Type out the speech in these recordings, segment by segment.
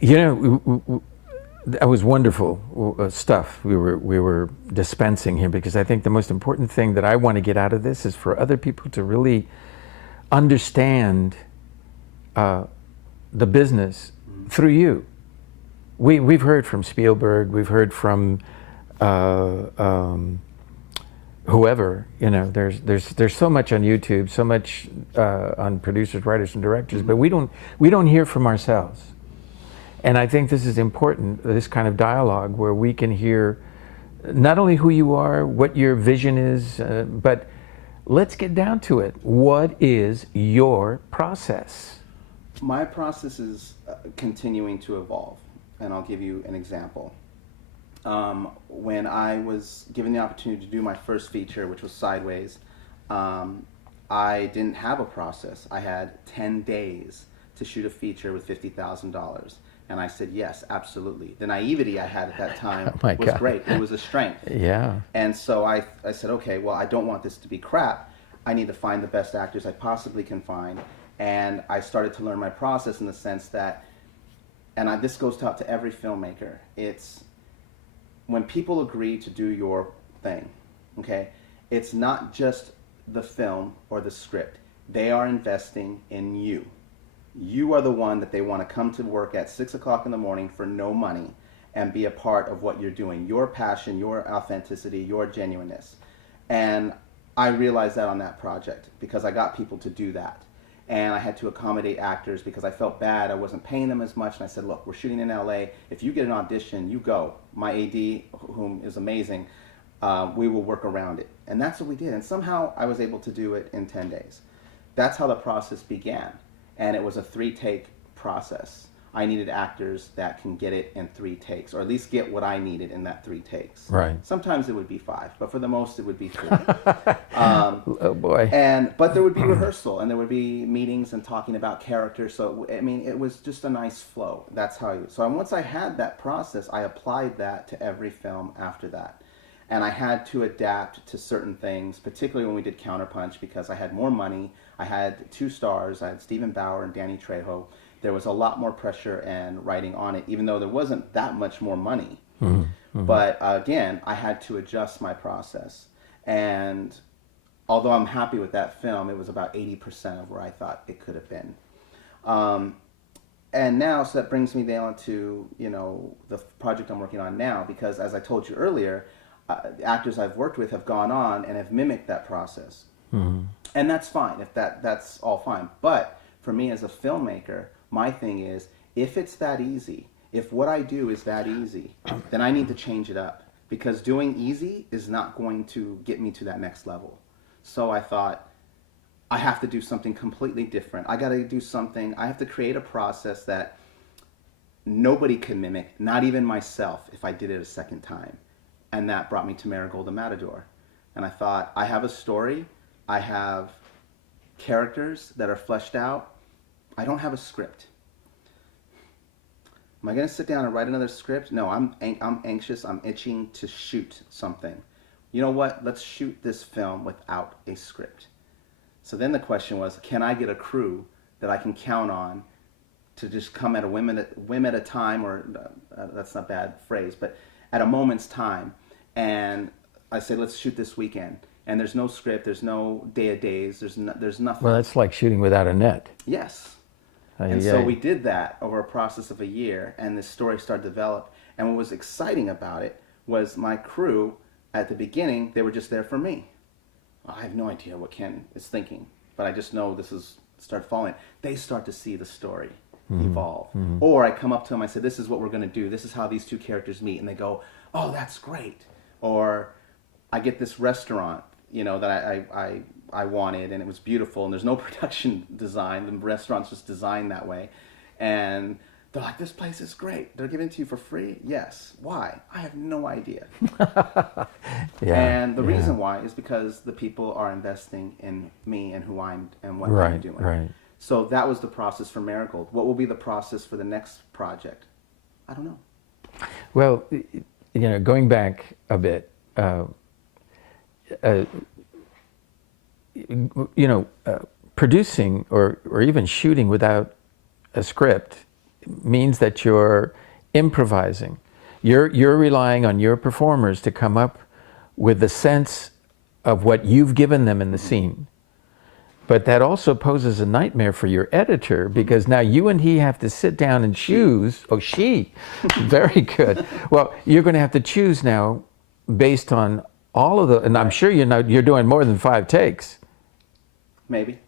You know, that was wonderful stuff we were dispensing here, because I think the most important thing that I want to get out of this is for other people to really understand the business through you. We've heard from Spielberg, we've heard from whoever, you know. There's so much on YouTube, so much on producers, writers, and directors, but we don't hear from ourselves. And I think this is important, this kind of dialogue where we can hear not only who you are, what your vision is, but let's get down to it. What is your process? My process is continuing to evolve, and I'll give you an example. When I was given the opportunity to do my first feature, which was Sideways, I didn't have a process. I had 10 days to shoot a feature with $50,000. And I said, yes, absolutely. The naivety I had at that time was great. It was a strength. Yeah. And so I said, okay, well, I don't want this to be crap. I need to find the best actors I possibly can find. And I started to learn my process in the sense that, and this goes out to every filmmaker, it's when people agree to do your thing, okay, it's not just the film or the script. They are investing in you. You are the one that they want to come to work at 6 o'clock in the morning for no money and be a part of what you're doing, your passion, your authenticity, your genuineness. And I realized that on that project because I got people to do that. And I had to accommodate actors because I felt bad. I wasn't paying them as much. And I said, look, we're shooting in LA. If you get an audition, you go. My AD, whom is amazing, we will work around it. And that's what we did. And somehow I was able to do it in 10 days. That's how the process began. And it was a 3-take process. I needed actors that can get it in 3 takes, or at least get what I needed in that 3 takes. Right. Sometimes it would be 5, but for the most it would be 3. Oh boy. But there would be rehearsal, and there would be meetings and talking about characters. So I mean, it was just a nice flow. That's how you. So once I had that process, I applied that to every film after that. And I had to adapt to certain things, particularly when we did Counterpunch, because I had more money. I had 2 stars. I had Stephen Bauer and Danny Trejo. There was a lot more pressure and writing on it, even though there wasn't that much more money. Mm-hmm. Mm-hmm. But again, I had to adjust my process. And although I'm happy with that film, it was about 80% of where I thought it could have been. And now, so that brings me down to, you know, the project I'm working on now, because as I told you earlier, actors I've worked with have gone on and have mimicked that process. Mm-hmm. And that's fine, if that's all fine. But for me as a filmmaker, my thing is, if it's that easy, if what I do is that easy, then I need to change it up. Because doing easy is not going to get me to that next level. So I thought, I have to do something completely different. I got to do something, I have to create a process that nobody can mimic, not even myself, if I did it a second time. And that brought me to Marigold and Matador. And I thought, I have a story, I have characters that are fleshed out, I don't have a script. Am I going to sit down and write another script? No, I'm anxious, I'm itching to shoot something. You know what, let's shoot this film without a script. So then the question was, can I get a crew that I can count on to just come at a whim at a time, or that's not a bad phrase, but at a moment's time. And I said, let's shoot this weekend. And there's no script, there's no day-a-days, there's nothing. Well, that's like shooting without a net. Yes. And so we did that over a process of a year, and this story started to develop. And what was exciting about it was my crew, at the beginning, they were just there for me. I have no idea what Ken is thinking, but I just know this is start following. They start to see the story evolve. Mm-hmm. Or I come up to them, I say, this is what we're going to do. This is how these 2 characters meet. And they go, oh, that's great. Or I get this restaurant, you know, that I wanted, and it was beautiful, and there's no production design. The restaurant's just designed that way. And they're like, this place is great. They're giving it to you for free? Yes. Why? I have no idea. And the reason why is because the people are investing in me and who I'm and what I'm doing. Right. So that was the process for Marigold. What will be the process for the next project? I don't know. Well, you know, going back a bit, producing or even shooting without a script means that you're improvising. You're relying on your performers to come up with the sense of what you've given them in the scene. But that also poses a nightmare for your editor, because now you and he have to sit down and choose. Oh, she. Very good. Well, you're going to have to choose now based on all of the, and I'm sure you're doing more than 5 takes. Maybe.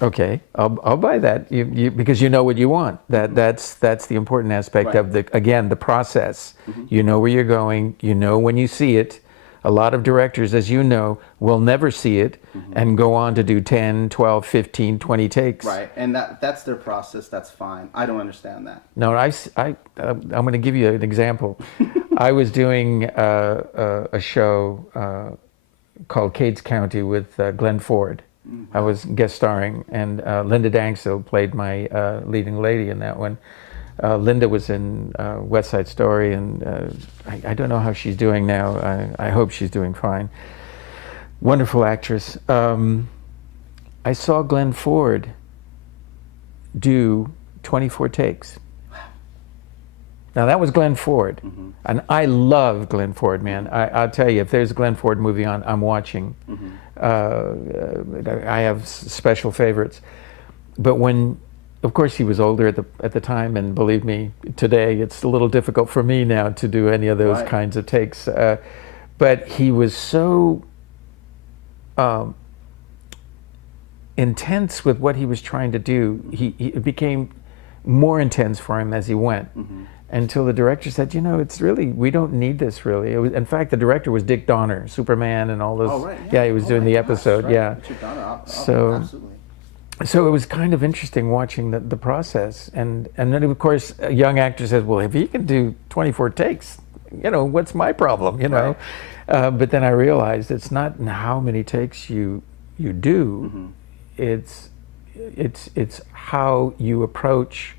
Okay, I'll buy that. Because you know what you want. That's the important aspect of the process. You know where you're going. You know when you see it. A lot of directors, as you know, will never see it and go on to do 10, 12, 15, 20 takes. Right, and that's their process. That's fine. I don't understand that. No, I'm going to give you an example. I was doing a show called Cades County with Glenn Ford. I was guest starring, and Linda Dangsel played my leading lady in that one. Linda was in West Side Story, and I don't know how she's doing now. I hope she's doing fine. Wonderful actress. I saw Glenn Ford do 24 takes. Now that was Glenn Ford, and I love Glenn Ford, man. I'll tell you, if there's a Glenn Ford movie on, I'm watching. I have special favorites, but when, of course, he was older at the time, and believe me, today it's a little difficult for me now to do any of those kinds of takes. But he was so intense with what he was trying to do. It became more intense for him as he went. Until the director said, it's really, we don't need this really. In fact, the director was Dick Donner, Superman and all those. Oh, right. Yeah, he was doing the episode. Right. Yeah. Richard Donner. Absolutely. So it was kind of interesting watching the process. And then, of course, a young actor says, well, if he can do 24 takes, what's my problem, Right. But then I realized it's not how many takes you do. It's how you approach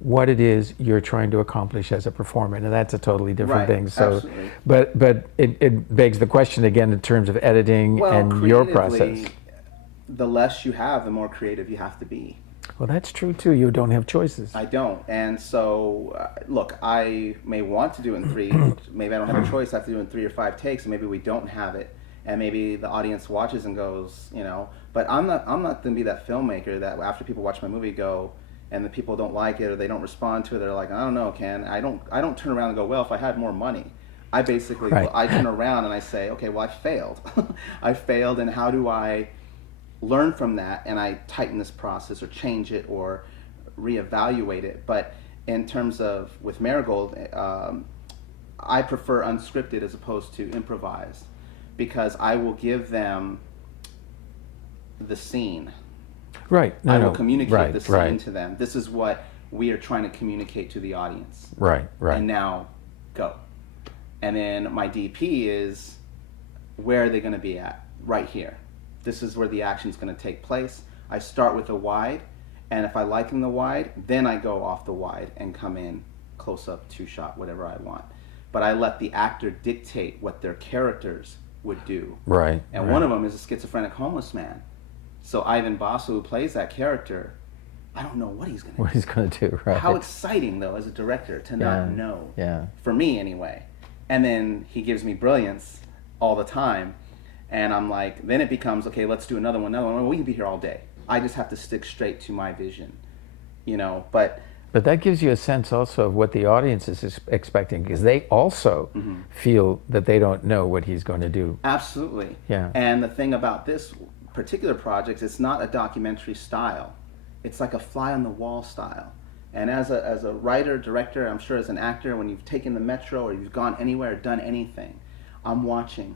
what it is you're trying to accomplish as a performer, and that's a totally different thing. So, absolutely. but it begs the question again in terms of editing and your process. The less you have, the more creative you have to be. Well, that's true too. You don't have choices. I don't, and so look, I may want to do it in 3. Maybe I don't have a choice. I have to do it in 3 or 5 takes, and maybe we don't have it, and maybe the audience watches and goes, But I'm not going to be that filmmaker that after people watch my movie go, and the people don't like it or they don't respond to it, they're like, I don't know, Ken. I don't turn around and go, well, if I had more money. I basically, I turn around and I say, okay, well, I failed. I failed, and how do I learn from that, and I tighten this process or change it or reevaluate it. But in terms of with Marigold, I prefer unscripted as opposed to improvised, because I will give them the scene. Right. I will communicate the scene to them. This is what we are trying to communicate to the audience. Right. And now go. And then my DP is, where are they going to be at? Right here. This is where the action is going to take place. I start with a wide, and if I like in the wide, then I go off the wide and come in close up, 2-shot, whatever I want. But I let the actor dictate what their characters would do. Right. And one of them is a schizophrenic homeless man. So Ivan Basso, who plays that character, I don't know what he's going to do. What he's going to do, right. How exciting, though, as a director, to not know. Yeah. For me, anyway. And then he gives me brilliance all the time. And I'm like, then it becomes, okay, let's do another one. Well, we can be here all day. I just have to stick straight to my vision, But that gives you a sense also of what the audience is expecting, because they also feel that they don't know what he's going to do. Absolutely. Yeah. And the thing about this particular project, it's not a documentary style. It's like a fly on the wall style. And as a writer, director, I'm sure as an actor, when you've taken the Metro or you've gone anywhere or done anything, I'm watching.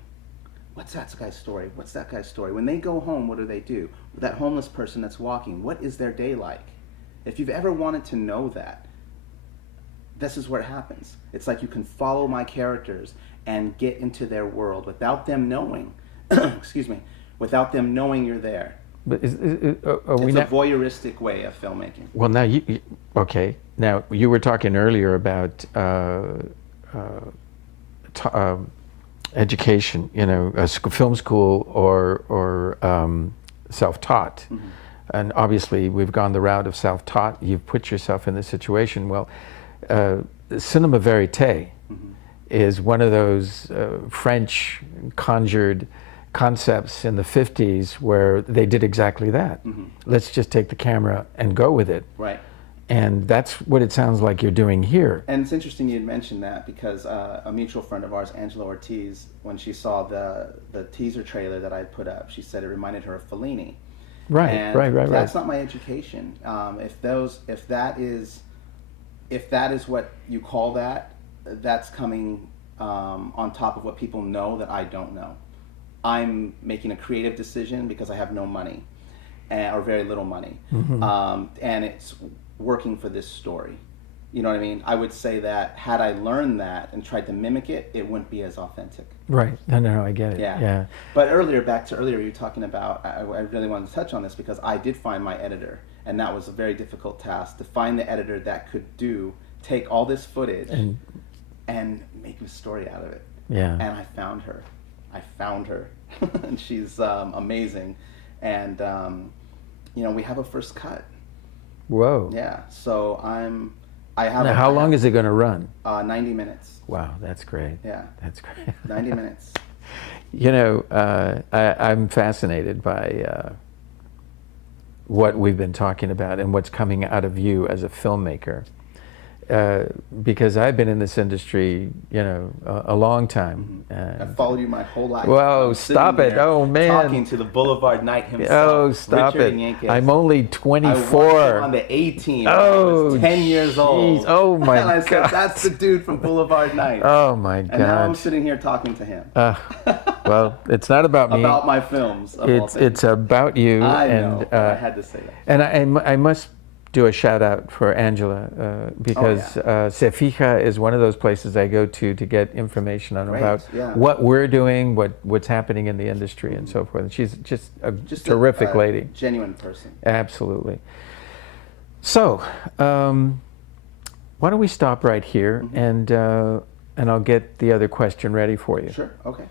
What's that guy's story? What's that guy's story? When they go home, what do? That homeless person that's walking, what is their day like? If you've ever wanted to know that, this is where it happens. It's like you can follow my characters and get into their world without them knowing, excuse me, without them knowing you're there. But it's a voyeuristic way of filmmaking. Well, now okay. Now you were talking earlier about education. A film school or self-taught. and obviously we've gone the route of self-taught. You've put yourself in this situation. Well, cinema verite is one of those French conjured concepts in the 50s where they did exactly that. Let's just take the camera and go with it. Right. And that's what it sounds like you're doing here. And it's interesting you mentioned that, because a mutual friend of ours, Angela Ortiz, when she saw the teaser trailer that I put up, she said it reminded her of Fellini. Right, and right. That's not my education. If that is what you call that, that's coming on top of what people know that I don't know. I'm making a creative decision because I have no money, or very little money, and it's working for this story. You know what I mean? I would say that had I learned that and tried to mimic it, it wouldn't be as authentic. Right. No, I get it. Yeah. But back to earlier, you were talking about, I really wanted to touch on this because I did find my editor, and that was a very difficult task, to find the editor that could take all this footage and make a story out of it. Yeah. And I found her. And she's amazing. And, we have a first cut. Whoa. Yeah. So now, how long is it going to run? 90 minutes. Wow, that's great. Yeah. That's great. 90 minutes. I'm fascinated by what we've been talking about and what's coming out of you as a filmmaker. Because I've been in this industry, a long time. I've followed you my whole life. Whoa, stop it. Oh, man. Talking to the Boulevard Knight himself. Oh, stop Richard it. Yankes. I'm only 24. I worked him on the A-Team. Oh, I was 10 years old. Oh, my God. And I said, that's the dude from Boulevard Knight. Oh, my God. And now I'm sitting here talking to him. Well, it's not about me. About my films. It's about you. I and, know. I had to say that. And I must do a shout out for Angela because Se Fija is one of those places I go to get information on what we're doing, what's happening in the industry and so forth. And she's just a terrific lady. Genuine person. Absolutely. So, why don't we stop right here and I'll get the other question ready for you. Sure. Okay.